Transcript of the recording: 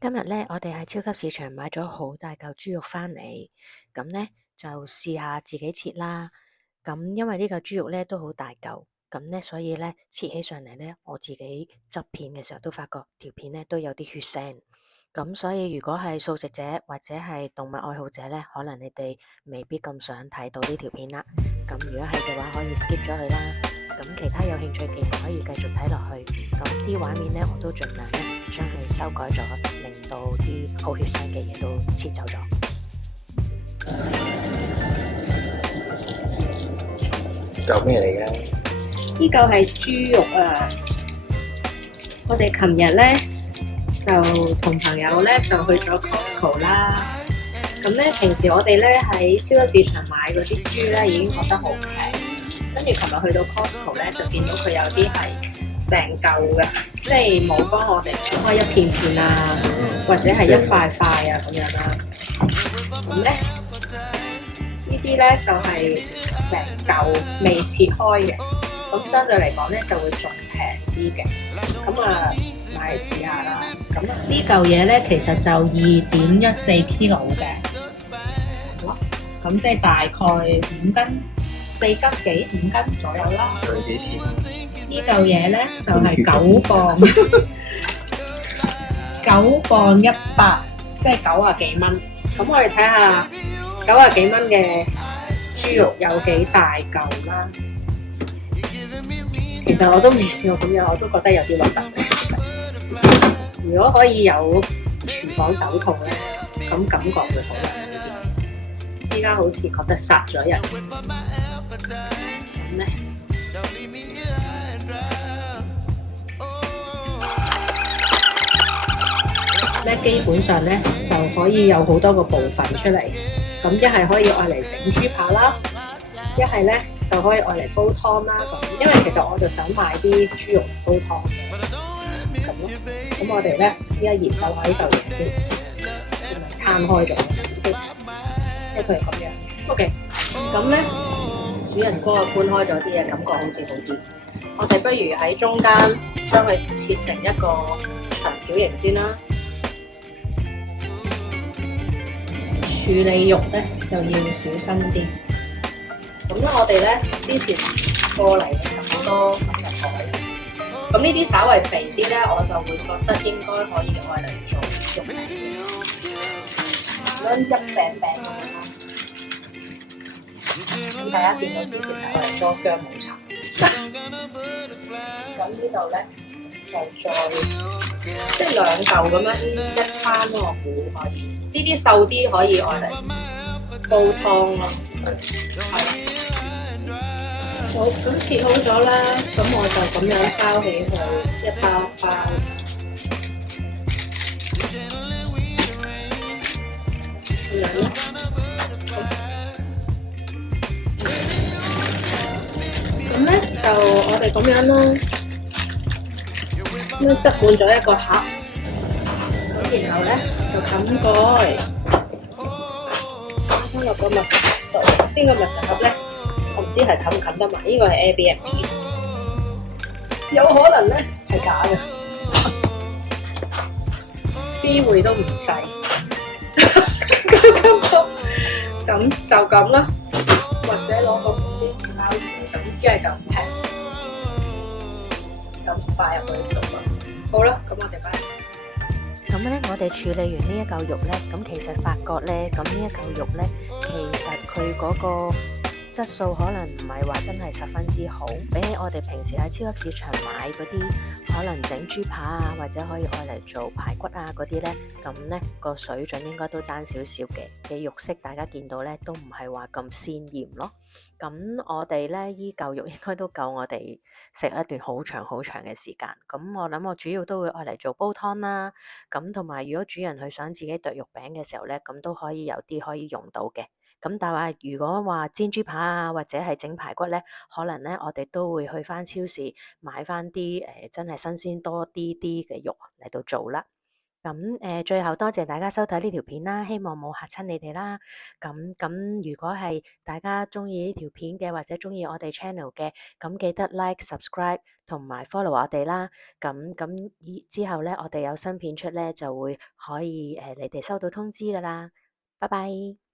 今日咧，我哋喺超級市場買咗好大嚿豬肉返嚟，咁咧就試下自己切啦。咁因為呢嚿豬肉咧都好大嚿，咁咧所以咧切起上嚟咧，我自己執片嘅時候都發覺條片咧都有啲血腥。咁所以如果係素食者或者係動物愛好者咧，可能你哋未必咁想睇到呢條片啦。咁如果係嘅話，可以 skip 咗佢啦。咁其他有興趣嘅可以繼續睇落去。咁啲畫面咧，我都盡量咧將佢修改咗，令到啲好血腥嘅嘢都切走咗。嚿咩嚟嘅？呢嚿係豬肉啊！我哋琴日咧就同朋友咧就去咗 Costco 啦。咁咧平時我哋咧喺超級市場買嗰啲豬咧已經覺得好平，跟住琴日去到 Costco 咧就見到佢有啲係成嚿嘅，即係冇幫我哋切開一片片啊，或者係一塊塊啊咁樣啦。咁咧呢啲咧就係成嚿未切開嘅，咁相對嚟講咧就會仲平啲嘅。咁啊買嚟試下啦。咁呢嚿嘢咧其實就2.14kg嘅，咁即係大概5斤、4斤幾、5斤左右啦。佢幾錢？呢嚿嘢咧就係9磅，9磅100，即係90幾蚊。咁我哋睇下90幾蚊嘅豬肉有幾大嚿啦。其實我都未試過咁樣，我都覺得有啲核突嘅。其實如果可以有廚房手套咧，咁感覺會好啲。依家好似覺得殺咗人咁咧。基本上咧就可以有好多個部分出嚟，咁一係可以愛嚟整豬扒啦，一係咧就可以愛嚟煲湯啦。咁因為其實我就想買啲豬肉煲湯嘅，咁咯。咁我哋咧依家研究下呢嚿嘢先，攤開咗，即係佢係咁樣。OK， 咁咧主人公啊搬開咗啲嘢，感覺好似好啲。我哋不如喺中間將佢切成一個長條形先啦。處理肉咧就要小心啲。咁咧我哋咧之前過嚟嘅時候好多蜜實海，咁呢啲稍為肥啲咧，我就會覺得應該可以愛嚟做肉餅嘅，咁樣一餅餅咁樣啦。咁大家見到之前係愛嚟裝薑母茶，咁呢度咧就再即係2嚿咁樣一餐咯，我估可以。呢啲瘦啲可以愛嚟煲湯咯，係啦。好，咁切好咗啦，咁我就咁樣包起佢，一包包。咁樣咯。咁咧就我哋咁樣咯，咁樣塞滿咗一個盒。咁然後咧就冚蓋，放落個密實盒度。呢個密實盒咧，我唔知係冚唔冚得埋。呢個係 Airbnb， 有可能咧係假嘅，機會都唔細。咁就咁啦，或者攞個紙包住，咁一係就平，就擺入去度啦。好啦，咁我哋擺。咁咧，我哋處理完呢一嚿肉咧，咁其實發覺咧，咁呢一嚿肉咧，其實佢嗰個質素可能唔係話真係十分之好，比起我哋平時喺超級市場買嗰啲可能整豬扒啊，或者可以愛嚟做排骨啊嗰啲咧，咁咧個水準應該都爭少少嘅肉色，大家見到咧都唔係話咁鮮豔咯。咁我哋咧依嚿肉應該都夠我哋食一段好長好長嘅時間。咁我諗我主要都會愛嚟做煲湯啦。咁同埋如果主人佢想自己剁肉餅嘅時候咧，咁都可以有啲可以用到嘅。咁但係如果話煎豬扒啊，或者係整排骨咧，可能咧我哋都會去翻超市買翻啲真係新鮮多啲嘅肉嚟到做啦。咁最後多謝大家收睇呢條片啦，希望冇嚇親你哋啦。咁如果係大家中意呢條片嘅，或者中意我哋 channel 嘅，咁記得 like、subscribe 同埋 follow 我哋啦。咁之後咧，我哋有新片出咧，就會可以你哋收到通知噶啦。拜拜。